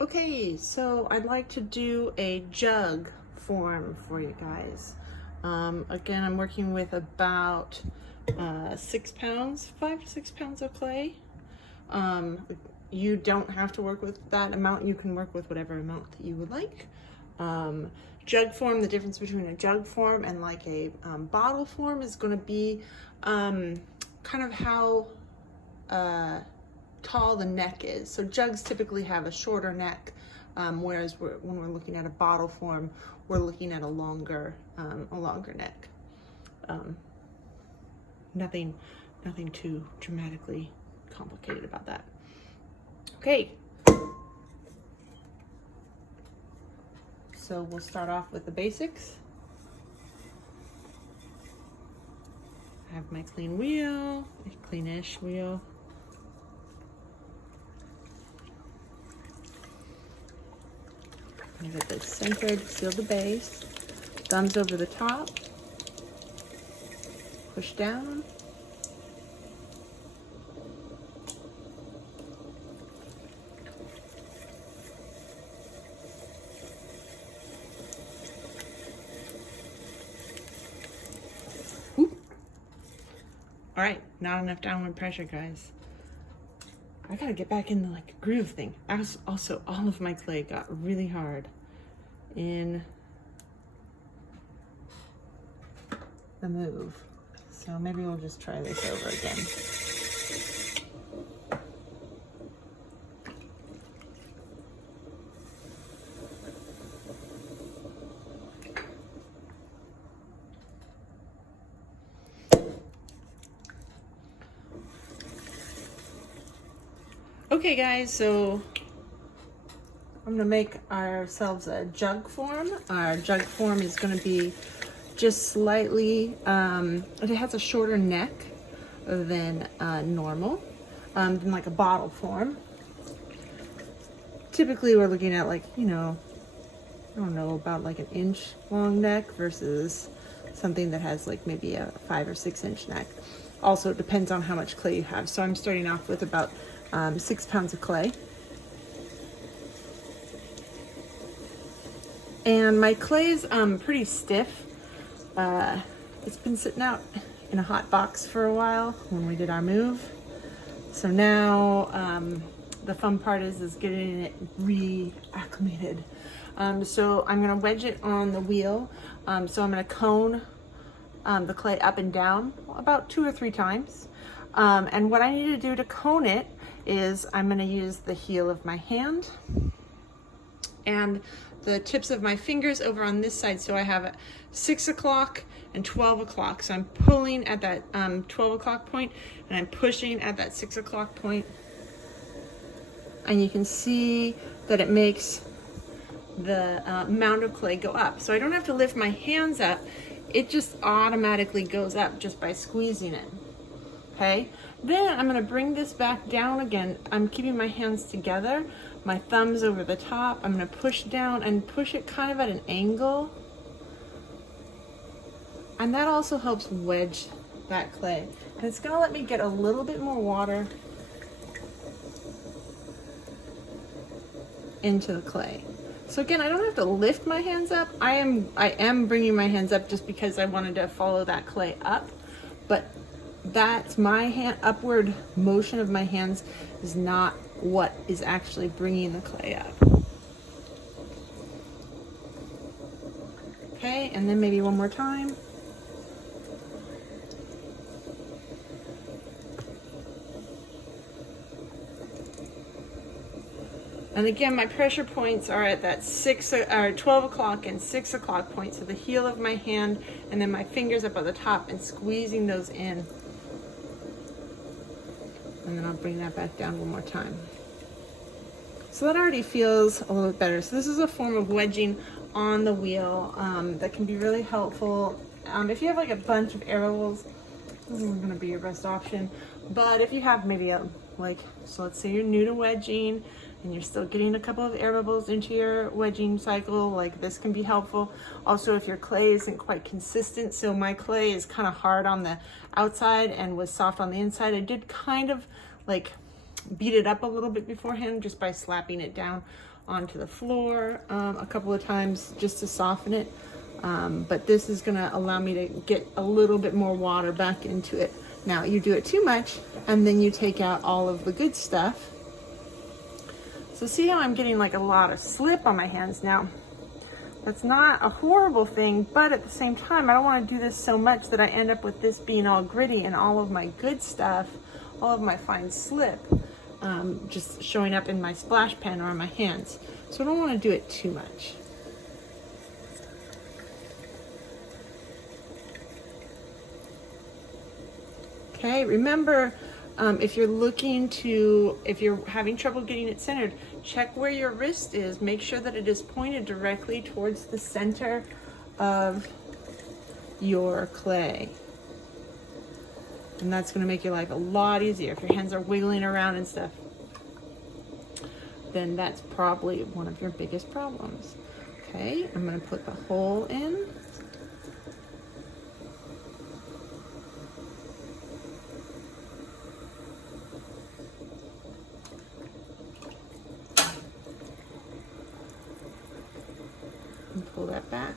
Okay, so I'd like to do a jug form for you guys. Again, I'm working with about 6 pounds, 5 to 6 pounds of clay. You don't have to work with that amount. You can work with whatever amount that you would like. Jug form, the difference between a jug form and like a bottle form is going to be kind of how tall the neck is. So jugs typically have a shorter neck, whereas when we're looking at a bottle form, we're looking at a longer neck. Nothing too dramatically complicated about that. Okay. So we'll start off with the basics. I have my clean wheel, a cleanish wheel. I'm gonna get this centered, seal the base, thumbs over the top, push down. All right, not enough downward pressure, guys. I gotta get back in the like groove thing. Also, all of my clay got really hard in the move. So maybe we'll just try this over again. Okay guys, so I'm gonna make ourselves a jug form. Our jug form is gonna be just slightly, it has a shorter neck than normal, than like a bottle form. Typically we're looking at like, I don't know, about like an inch long neck versus something that has like maybe a 5 or 6 inch neck. Also, it depends on how much clay you have. So I'm starting off with about 6 pounds of clay. And my clay is pretty stiff. It's been sitting out in a hot box for a while when we did our move. So now the fun part is getting it reacclimated. So I'm gonna wedge it on the wheel. So I'm gonna cone the clay up and down about 2 or 3 times. And what I need to do to cone it is I'm gonna use the heel of my hand and the tips of my fingers over on this side. So I have 6 o'clock and 12 o'clock. So I'm pulling at that 12 o'clock point and I'm pushing at that 6 o'clock point. And you can see that it makes the amount of clay go up. So I don't have to lift my hands up. It just automatically goes up just by squeezing it. Okay, then I'm gonna bring this back down again. I'm keeping my hands together, my thumbs over the top. I'm gonna push down and push it kind of at an angle. And that also helps wedge that clay. And it's gonna let me get a little bit more water into the clay. So again, I don't have to lift my hands up. I am bringing my hands up just because I wanted to follow that clay up, but that's my hand, upward motion of my hands is not what is actually bringing the clay up. Okay, and then maybe one more time. And again, my pressure points are at that 12 o'clock and 6 o'clock point. So the heel of my hand and then my fingers up at the top and squeezing those in. And then I'll bring that back down one more time. So that already feels a little bit better. So this is a form of wedging on the wheel that can be really helpful. If you have like a bunch of air bubbles, this isn't gonna be your best option. But if you have maybe so let's say you're new to wedging and you're still getting a couple of air bubbles into your wedging cycle, like this can be helpful. Also, if your clay isn't quite consistent, so my clay is kind of hard on the outside and was soft on the inside, I did kind of like beat it up a little bit beforehand just by slapping it down onto the floor a couple of times just to soften it. But this is gonna allow me to get a little bit more water back into it. Now you do it too much and then you take out all of the good stuff. So see how I'm getting like a lot of slip on my hands now? That's not a horrible thing, but at the same time, I don't want to do this so much that I end up with this being all gritty and all of my good stuff, all of my fine slip, just showing up in my splash pan or on my hands. So I don't want to do it too much. Okay, remember, if you're having trouble getting it centered, check where your wrist is. Make sure that it is pointed directly towards the center of your clay. And that's gonna make your life a lot easier. If your hands are wiggling around and stuff, then that's probably one of your biggest problems. Okay, I'm gonna put the hole in. And pull that back.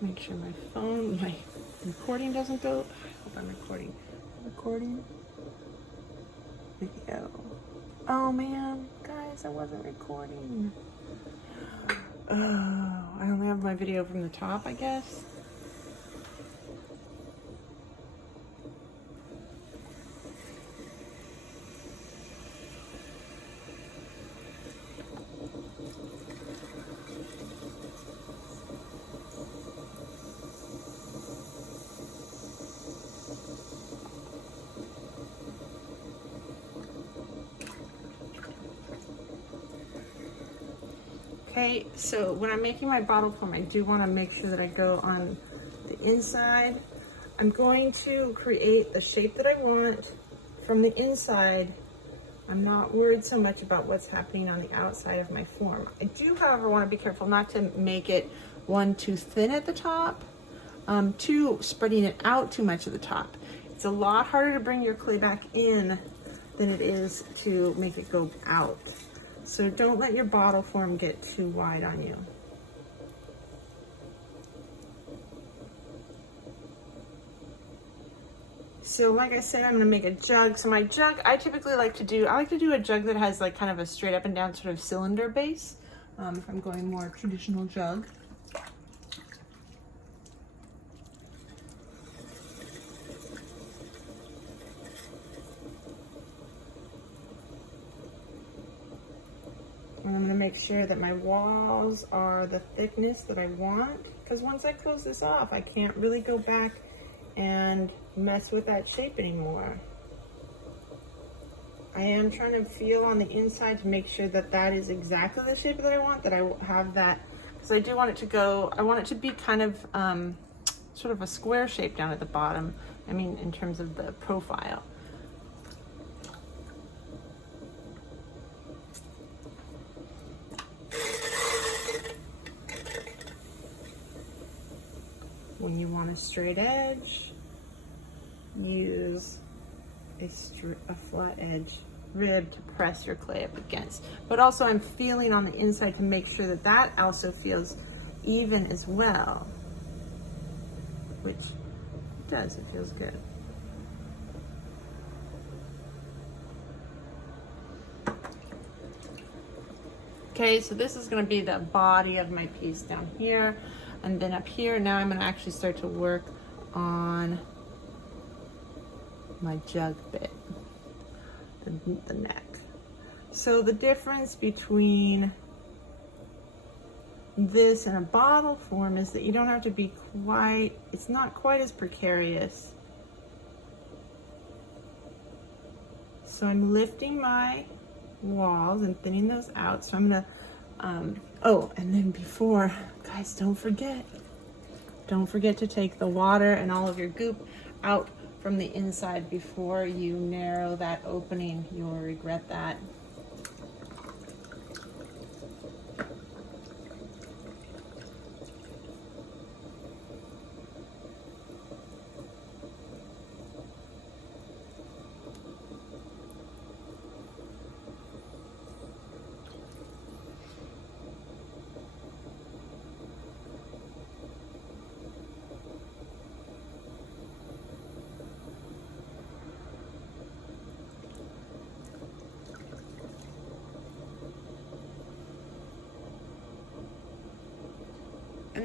Make sure my phone, my recording doesn't go. I hope I'm recording. Recording video. Oh man, guys, I wasn't recording. Oh, I only have my video from the top, I guess. Okay, so when I'm making my bottle form, I do want to make sure that I go on the inside. I'm going to create the shape that I want from the inside. I'm not worried so much about what's happening on the outside of my form. I do, however, want to be careful not to make it one, too thin at the top, two, spreading it out too much at the top. It's a lot harder to bring your clay back in than it is to make it go out. So don't let your bottle form get too wide on you. So like I said, I'm gonna make a jug. So my jug, I like to do a jug that has like kind of a straight up and down sort of cylinder base. If I'm going more traditional jug. And I'm gonna make sure that my walls are the thickness that I want, because once I close this off, I can't really go back and mess with that shape anymore. I am trying to feel on the inside to make sure that that is exactly the shape that I want, that I have that, because I do want it to go, I want it to be kind of sort of a square shape down at the bottom. I mean, in terms of the profile. When you want a straight edge, use a flat edge rib to press your clay up against. But also I'm feeling on the inside to make sure that that also feels even as well, which it does, it feels good. Okay, so this is gonna be the body of my piece down here. And then up here, now I'm gonna actually start to work on my jug bit, the neck. So the difference between this and a bottle form is that you don't have to be quite, it's not quite as precarious. So I'm lifting my walls and thinning those out. So I'm gonna, oh, and then before, guys, don't forget to take the water and all of your goop out from the inside before you narrow that opening. You will regret that.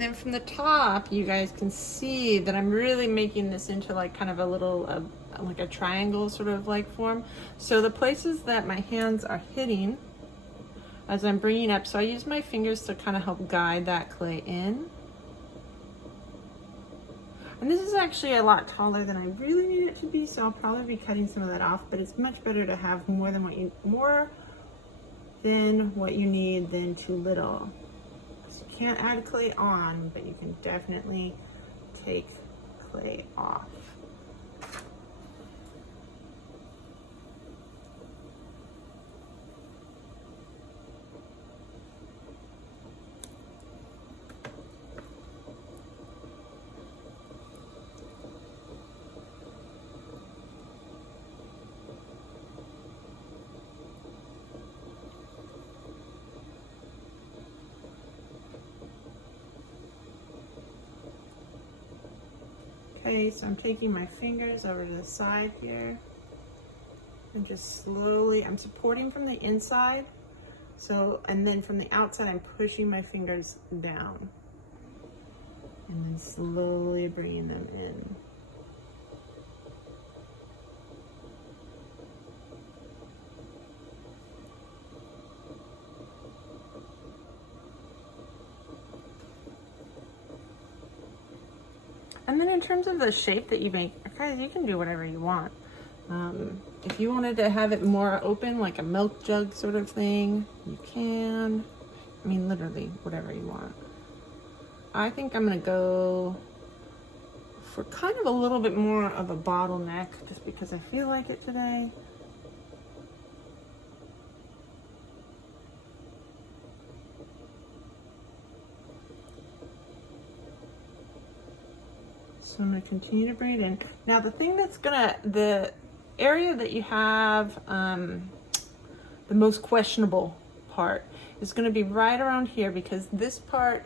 then from the top, you guys can see that I'm really making this into like kind of a little, like a triangle sort of like form. So the places that my hands are hitting as I'm bringing up, so I use my fingers to kind of help guide that clay in. And this is actually a lot taller than I really need it to be, so I'll probably be cutting some of that off, but it's much better to have more than what you need than too little. So you can't add clay on, but you can definitely take clay off. Okay, so I'm taking my fingers over to the side here and just slowly, I'm supporting from the inside. So, and then from the outside, I'm pushing my fingers down and then slowly bringing them in. And then in terms of the shape that you make, guys, you can do whatever you want. If you wanted to have it more open, like a milk jug sort of thing, you can. I mean, literally, whatever you want. I think I'm gonna go for kind of a little bit more of a bottleneck, just because I feel like it today. So I'm going to continue to bring it in. Now the thing that's the area that you have the most questionable part is going to be right around here, because this part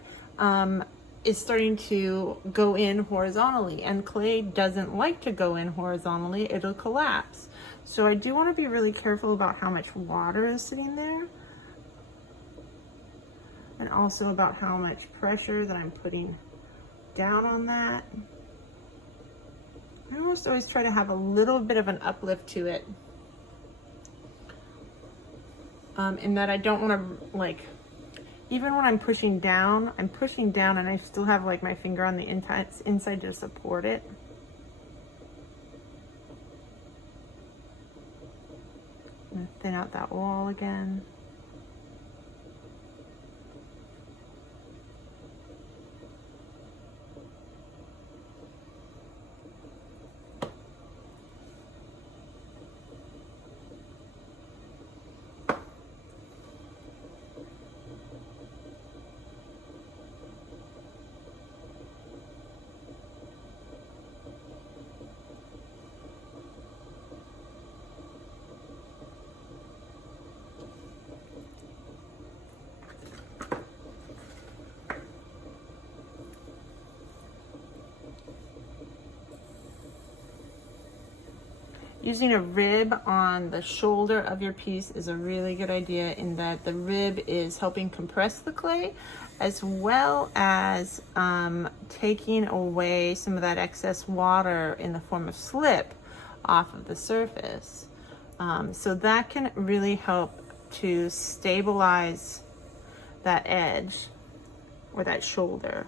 is starting to go in horizontally, and clay doesn't like to go in horizontally, it'll collapse. So I do want to be really careful about how much water is sitting there, and also about how much pressure that I'm putting down on that. I almost always try to have a little bit of an uplift to it, in that I don't want to, like, even when I'm pushing down and I still have like my finger on the inside to support it. I'm gonna thin out that wall again. Using a rib on the shoulder of your piece is a really good idea, in that the rib is helping compress the clay, as well as taking away some of that excess water in the form of slip off of the surface. So that can really help to stabilize that edge or that shoulder.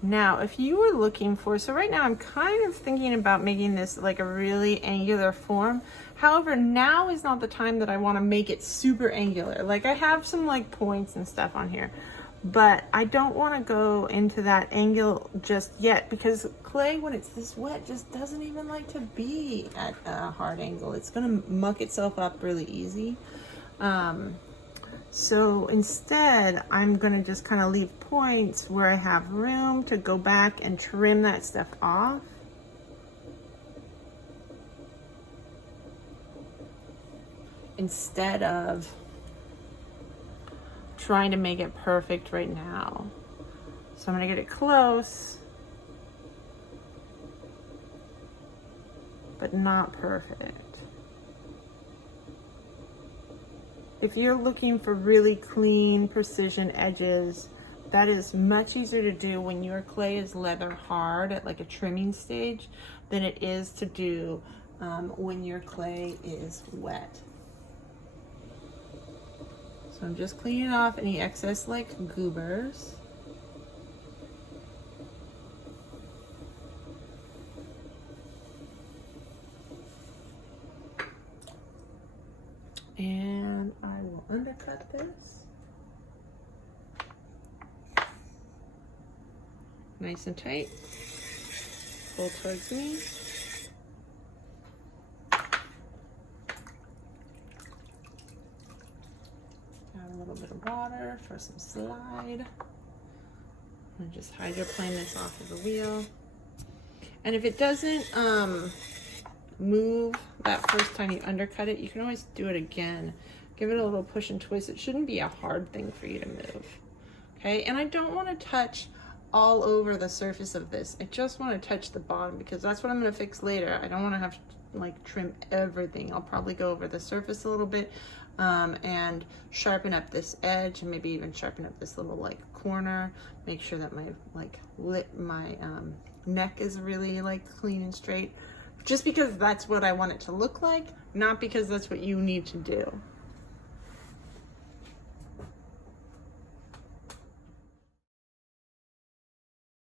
Now, if you were looking for, so right now I'm kind of thinking about making this like a really angular form. However, now is not the time that I want to make it super angular. Like, I have some like points and stuff on here, but I don't want to go into that angle just yet, because clay, when it's this wet, just doesn't even like to be at a hard angle. It's going to muck itself up really easy. So instead, I'm going to just kind of leave points where I have room to go back and trim that stuff off. Instead of trying to make it perfect right now. So I'm gonna get it close, but not perfect. If you're looking for really clean precision edges, that is much easier to do when your clay is leather hard at like a trimming stage than it is to do when your clay is wet. So I'm just cleaning off any excess like goobers. And I will undercut this. Nice and tight. Pull towards me. Add a little bit of water for some slide. And just hydroplane this off of the wheel. And if it doesn't move that first time you undercut it, you can always do it again. Give it a little push and twist. It shouldn't be a hard thing for you to move. Okay, and I don't want to touch all over the surface of this. I just want to touch the bottom because that's what I'm going to fix later. I don't want to have to like trim everything. I'll probably go over the surface a little bit and sharpen up this edge and maybe even sharpen up this little like corner. Make sure that my neck is really like clean and straight. Just because that's what I want it to look like, not because that's what you need to do.